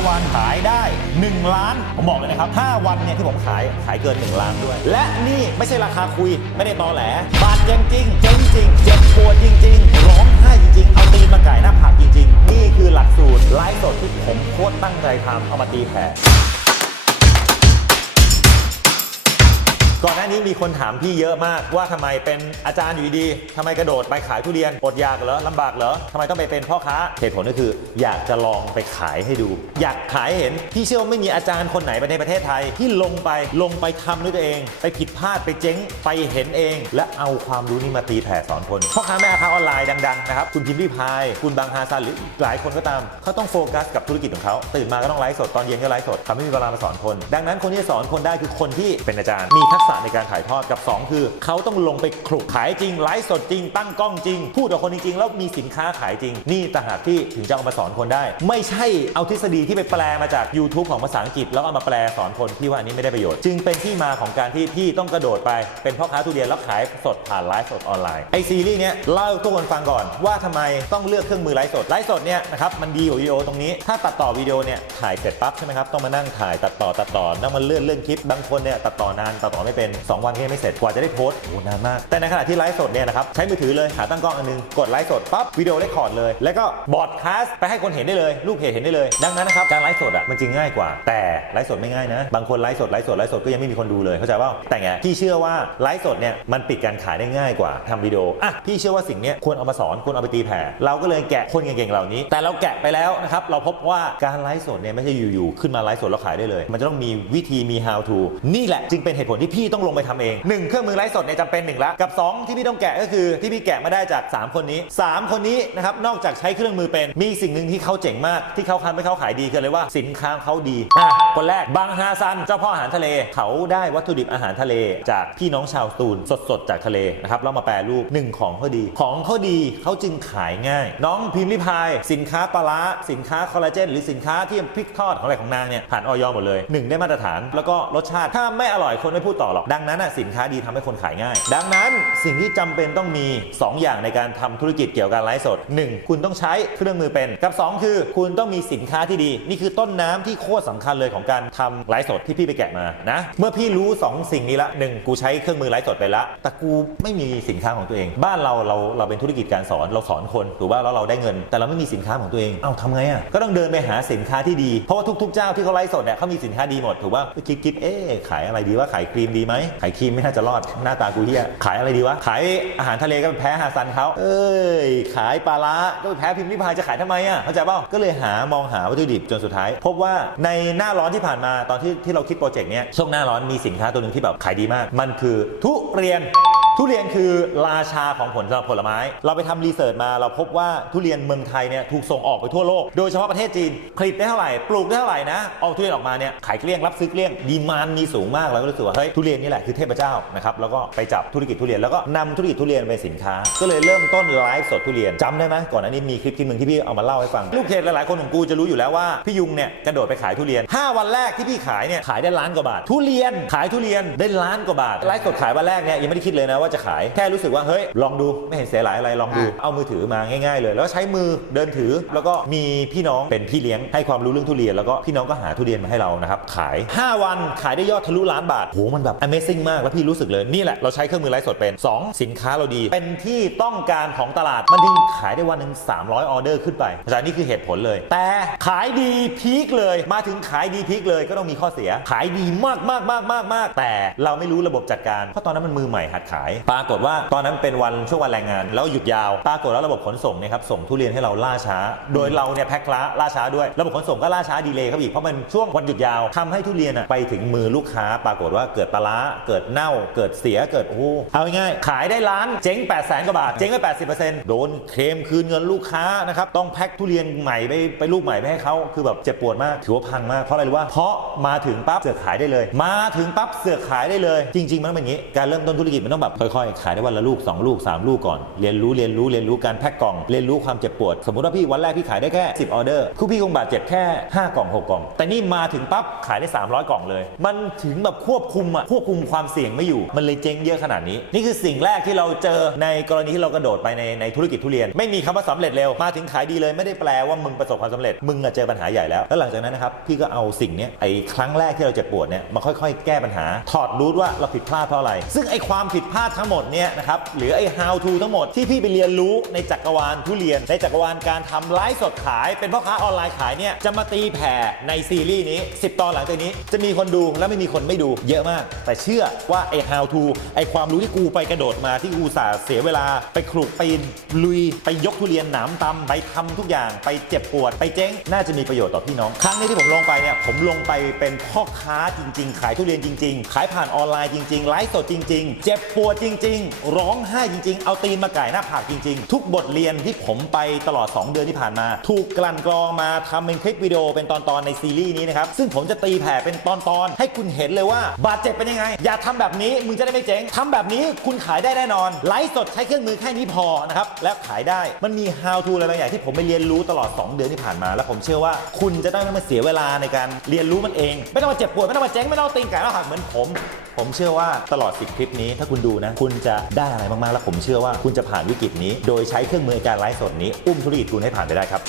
5 วันขายได้ 1 ล้าน ผมบอกเลยนะครับ 5 วันเนี่ยที่ผมขายขายเกิน 1 ล้านด้วย และนี่ไม่ใช่ราคาคุยไม่ได้ตอแหล บาดจริงจริงเจ๊งจริง เจ็บปวดจริง ๆ ร้องไห้จริง ๆ เอาตีนมาไก่หน้าผากจริง ๆ นี่คือหลักสูตรไลฟ์สดที่ผมโคตรตั้งใจทำเอามาตีแผ่ก่อน นี้มีคนถามพี่เยอะมากว่าทำไมเป็นอาจารย์อยู่ดีๆทำไมกระโดดไปขายทุเรียนอดอยากเหรอลำบากเหรอทำไมต้องไปเป็นพ่อค้าเหตุผลก็คือ อยากจะลองไปขายให้ดู อยากขายเห็นพี่เชื่อว่าไม่มีอาจารย์คนไหนในประเทศไทย ที่ลงไปลงไปทำด้วยตัวเอง ไปผิดพลาดไปเจ๊งไปเห็นเอง และเอาความรู้นี้มาตีแผ่สอนคนพ่อค้าแม่ค้าออนไลน์ดังๆนะครับคุณพิมพ์ริพายคุณบางฮาซันหรือหลายคนก็ตามเขาต้องโฟกัสกับธุรกิจของเขาตื่นมาก็ต้องไลฟ์สดตอนเย็นก็ไลฟ์สดเขาไม่มีเวลามาสอนคน ดังนั้นคนที่สอนคนได้คือคนที่เป็นอาจารย์มีทักษะในการถ่ายทอดกับ 2 คือเขาต้องลงไปคลุกขายจริงไลฟ์สดจริง ตั้งกล้องจริง พูดกับคนจริง ๆ แล้วมีสินค้าขายจริง นี่ต่างหากที่ถึงจะเอามาสอนคนได้ ไม่ใช่เอาทฤษฎีที่ไปแปลมาจาก YouTube ของภาษาอังกฤษแล้วเอามาแปลสอนคนพี่ว่าอันนี้ไม่ได้ประโยชน์ จึงเป็นที่มาของการที่พี่ต้องกระโดดไปเป็นพ่อค้าทุเรียนแล้วขายสดผ่านไลฟ์สดออนไลน์ไอซีรีส์เนี้ยเล่าทุกคนฟังก่อนว่าทำไมต้องเลือกเครื่องมือไลฟ์สดไลฟ์สดเนี่ยนะครับมันดีกว่าวิดีโอตรงนี้ ถ้าตัดต่อวิดีโอเนี่ยถ่ายเสร็จปั๊บใช่ไหมครับต้องมานั่งถ่ายตัดต่อตัดต่อนั่งมาเลื่อนเลื่อนคลิปบางคนเนี่ยตัดต่อนานตัดต่อไม่เป็น2 วันก็ยังไม่เสร็จกว่าจะได้โพสต์โอ้นานมาก แต่ในขณะที่ไลฟ์สดเนี่ยนะครับใช้มือถือเลยหาตั้งกล้องอันนึงกดไลฟ์สดปั๊บวิดีโอเรคคอร์ดเลย แล้วก็บอดคาสต์ไปให้คนเห็นได้เลยลูกเพจเห็นได้เลย ดังนั้นนะครับการไลฟ์สดอะมันจริงง่ายกว่า แต่ไลฟ์สดไม่ง่ายนะบางคนไลฟ์สดไลฟ์สดไลฟ์สดก็ยังไม่มีคนดูเลยเข้าใจว่าแต่ไงพี่เชื่อว่าไลฟ์สดเนี่ยมันปิดการขายได้ง่ายกว่าทำวิดีโออะพี่เชื่อว่าสิ่งเนี้ยควรเอามาสอนควรเอาไปตีแผ่เราก็เลยแกะคนเก่งๆเหล่านี้ แต่เราแกะไปแล้วนะครับเราพบว่าการไลฟ์สดเนี่ยไม่ใช่อยู่ๆขึ้นมาไลฟ์สดแล้วขายได้เลย มันจะต้องมีวิธีมี how to นี่แหละจึงเป็นเหตุผลที่พี่ต้องลงไปทำเองหนึ่งเครื่องมือไลฟ์สดเนี่ยจำเป็นหนึ่งละกับสองที่พี่ต้องแกะก็คือที่พี่แกะมาได้จาก 3 คนนี้ 3 คนนี้นะครับนอกจากใช้เครื่องมือเป็นมีสิ่งหนึ่งที่เขาเจ๋งมากที่เขาทำให้เขาขายดีคืออะไรว่าสินค้าเขาดีอะคนแรกบางฮาซันเจ้าพ่ออาหารทะเล เขาได้วัตถุดิบอาหารทะเล จากพี่น้องชาวตูลสดๆจากทะเลนะครับแล้วมาแปรรูปหนึ่งของเขาดี ของเขาดีเขาจึงขายง่าย น้องพิมพ์ริพาย สินค้าปลารสินค้าคอลลาเจนหรือสินค้าที่พริกทอดของอะไรของนางเนี่ยผ่านออยหมดเลยหนึ่งได้มาตรฐานแล้วก็รสชาติถ้าไม่อร่อยคนไม่พูดต่อหรอกดังนั้นน่ะสินค้าดีทำให้คนขายง่าย ดังนั้นสิ่งที่จำเป็นต้องมี 2 อย่างในการทำธุรกิจเกี่ยวกับการไลฟ์สด 1. คุณต้องใช้เครื่องมือเป็น กับ 2 คือ คุณต้องมีสินค้าที่ดี นี่คือต้นน้ำที่โคตรสำคัญเลยของการทำไลฟ์สดที่พี่ไปแกะมานะเมื่อพี่รู้ 2 สิ่งนี้ละหนึ่งกูใช้เครื่องมือไลฟ์สดไปละ แต่กูไม่มีสินค้าของตัวเอง บ้านเราเราเราเป็นธุรกิจการสอนเราสอนคนถูกป่ะแล้วเราได้เงิน แต่เราไม่มีสินค้าของตัวเองเอ้าทำไงอะก็ต้องเดินไปหาสินค้าที่ดีเพราะว่าทุกๆเจ้าที่เขาไลฟ์สดเนี่ยเขามีสินค้าดีหมดถูกป่ะคิดคิดเอ๊ขายอะไรดีว่าขายครีมดีไหมขายครีมไม่น่าจะรอดหน้าตากูเฮียขายอะไรดีวะ ขายอาหารทะเลก็ไปแพ้ฮาซันเขาเอ้ย ขายปลาร้าก็ไปแพ้พิมพ์ริพายจะขายทำไมอะเข้าใจเปล่าก็เลยหามองหาวัตถุดิบจนสุดท้าย พบว่าในหน้าร้อนที่ผ่านมาตอนที่ที่เราคิดโปรเจกต์เนี้ยช่วงหน้าร้อนมีสินค้าตัวหนึ่งที่แบบขายดีมาก มันคือทุเรียน ทุเรียนคือราชาของผลสำหรับผลไม้ เราไปทำรีเสิร์ชมาเราพบว่าทุเรียนเมืองไทยเนี่ยถูกส่งออกไปทั่วโลก โดยเฉพาะประเทศจีนผลิตได้เท่าไหร่ปลูกได้เท่าไหร่นะเอาทุเรียนออกมาเนี่ยขายเกลี้ยงรับซื้อเกลี้ยงดีมานมีสูงมากเราก็รู้สึกว่าเฮ้ยทุเรียนนี่แหละคือเทพเจ้านะครับแล้วก็ไปจับธุรกิจทุเรียนแล้วก็นำธุรกิจทุเรียนเป็นสินค้า ก็เลยเริ่มต้นไลฟ์สดทุเรียนจำได้ไหมก่อนหน้านี้มีคลิปคลิปหนึ่งที่พี่เอามาเล่าให้ฟังลูกเพจหลายๆคนของกูจะรู้อยู่แล้วว่าพี่ยุงเนี่ยกระโดดไปขายทุเรียน 5 วันแรกที่พี่ขายเนี่ยขายได้ล้านกว่าบาท ทุเรียนขายทุเรียนได้ล้านกว่าบาทไลฟ์สดขายวันแรกเนี่ยยังไม่ได้คิดเลยนะว่าจะขายแค่รู้สึกว่าเฮ้ยลองดูไม่เห็นเสียหลายอะไรลองดู เอามือถือมาง่ายๆเลย แล้วก็ใช้มือเดินถือ แล้วก็มีพี่น้องเป็นพี่เลี้ยงให้ความรู้เรื่องทุเรียน แล้วก็พี่น้องก็หาทุเรียนมาให้เรานะครับขาย 5 วันขายได้ยอดทะลุล้านบาทโหมันแบบ Amazing มากแล้วพี่รู้สึกเลยนี่แหละเราใช้เครื่องมือไลฟ์สดเป็น 2 สินค้าเราดี เป็นที่ต้องการของตลาดมันถึงขายได้วันหนึ่ง300 ออเดอร์ขึ้นไปเพราะฉะนั้นนี่คือเหตุผลเลย แต่ขายดีพีคเลย มาถึงขายดีพีคเลยก็ต้องมีข้อเสีย ขายดีมากมากมากมากมากแต่เราไม่รู้ระบบจัดการเพราะตอนนั้นมันมือใหม่หัดขายปรากฏว่าตอนนั้นเป็นวันช่วงวันแรงงาน แล้วหยุดยาว ปรากฏว่าระบบขนส่งเนี่ยครับส่งทุเรียนให้เราล่าช้า โดยเราเนี่ยแพ็คละล่าช้าด้วย ระบบขนส่งก็ล่าช้าดีเลยครับอีกเพราะมันช่วงวันหยุดยาวทำให้ทุเรียนอะไปถึงมือลูกค้า ปรากฏว่าเกิดปลาเกิดเน่า เกิดเสียเกิดโอ้เอาง่ายขายได้ล้านเจ๊ง8 0 0แสนกว่าบาทเจ๊งไป80%โดนเคลมคืนเงินลูกค้านะครับต้องแพ็คทุเรียนใหม่ไปไปลูกใหม่ไปให้เขาคือแบบเจ็บปวดมากถือว่าพังมากเพราะอะไรรู้ว่าเพราะมาถึงปั๊บเสือกขายได้เลย มาถึงปั๊บเสือกขายได้เลย จริง ๆ มันต้องเป็นอย่างนี้การเริ่มต้นธุรกิจมันต้องแบบค่อยๆ ขายได้วันละลูก 2 ลูก 3 ลูกก่อน เรียนรู้เรียนรู้เรียนรู้การแพ็คกล่อง เรียนรู้ความเจ็บปวด สมมติว่าพี่วันแรกพี่ขายได้แค่ 10 ออเดอร์คู่พี่คงบาดเจ็บแค่ 5 กล่อง 6 กล่อง แต่นี่มาถึงปั๊บขายได้ 300 กล่องเลย มันถึงแบบควบคุมอะควบคุมความเสี่ยงไม่อยู่ มันเลยเจ๊งเยอะขนาดนี้ นี่คือสิ่งแรกที่เราเจอในกรณีที่เรากระโดดไปในในธุรกิจทุเรียน ไม่มีคำว่าสำเร็จเร็วมาถึงขายดีเลยไม่ได้แปลว่ามึงประสบความสำเร็จ มึงอะเจอปัญหาใหญ่แล้วแล้วหลังจากนั้นนะครับพี่ก็เอาสิ่งเนี้ยไอ้ครั้งแรกที่เราเจ็บปวดเนี่ยมาค่อย ๆ แก้ปัญหา ถอดรูทว่าเราผิดพลาดเพราะอะไร ซึ่งไอ้ความผิดพลาดทั้งหมดเนี่ยนะครับหรือไอ้ how to ทั้งหมดที่พี่ไปเรียนรู้ในจักรวาลทุเรียนในจักรวาลการทำไลฟ์สดขาย เป็นพ่อค้าออนไลน์ขายเนี่ยจะมาตีแผ่ในซีรีส์นี้ 10 ตอนหลังจากนี้ จะมีคนดูและไม่มีคนไม่ดูเยอะมาก แต่เชื่อว่าไอ้ how to ไอ้ความรู้ที่กูไปกระโดดมาที่กูสาเสียเวลา ไปขลุกไปลุยไปยกทุเรียนหนามตำไปทำทุกอย่างไปเจ็บปวดไปเจ๊งน่าจะมีประโยชน์ต่อพี่น้อง ครั้งนี้ที่ผมลงไปเนี่ยผมลงไปเป็นพ่อค้าจริง ๆ ขายทุเรียนจริง ๆ ขายผ่านออนไลน์จริงๆไลฟ์สดจริง ๆ เจ็บปวดจริง ๆ ร้องไห้จริง ๆ เอาตีนมาไก่หน้าผากจริง ๆ ทุกบทเรียนที่ผมไปตลอด 2 เดือนที่ผ่านมา ถูกกลั่นกรองมาทำเป็นคลิปวิดีโอเป็นตอนๆในซีรีส์นี้นะครับ ซึ่งผมจะตีแผ่เป็นตอนๆให้คุณเห็นเลยว่า บาดเจ็บเป็นยังไง อย่าทำแบบนี้มึงจะได้ไม่เจ๊งทำแบบนี้คุณขายได้แน่นอน ไลฟ์สดใช้เครื่องมือแค่นี้พอนะครับและขายได้มันมี how to อะไรบางอย่างที่ผมไปเรียนรู้ตลอด 2 เดือนที่ผ่านมา แล้วผมเชื่อว่าคุณจะต้องไม่มาเสียเวลาในการเรียนรู้มันเอง ไม่ต้องมาเจ็บปวดไม่ต้องมาเจ๊งไม่ต้องตีนไก่แล้วหักเหมือนผม ผมเชื่อว่าตลอด10คลิปนี้ถ้าคุณดูนะคุณจะได้อะไรมากๆ แล้วผมเชื่อว่าคุณจะผ่านวิกฤตนี้ โดยใช้เครื่องมือการไลฟ์สดนี้ อุ้มธุรกิจคุณให้ผ่านไปได้ครับ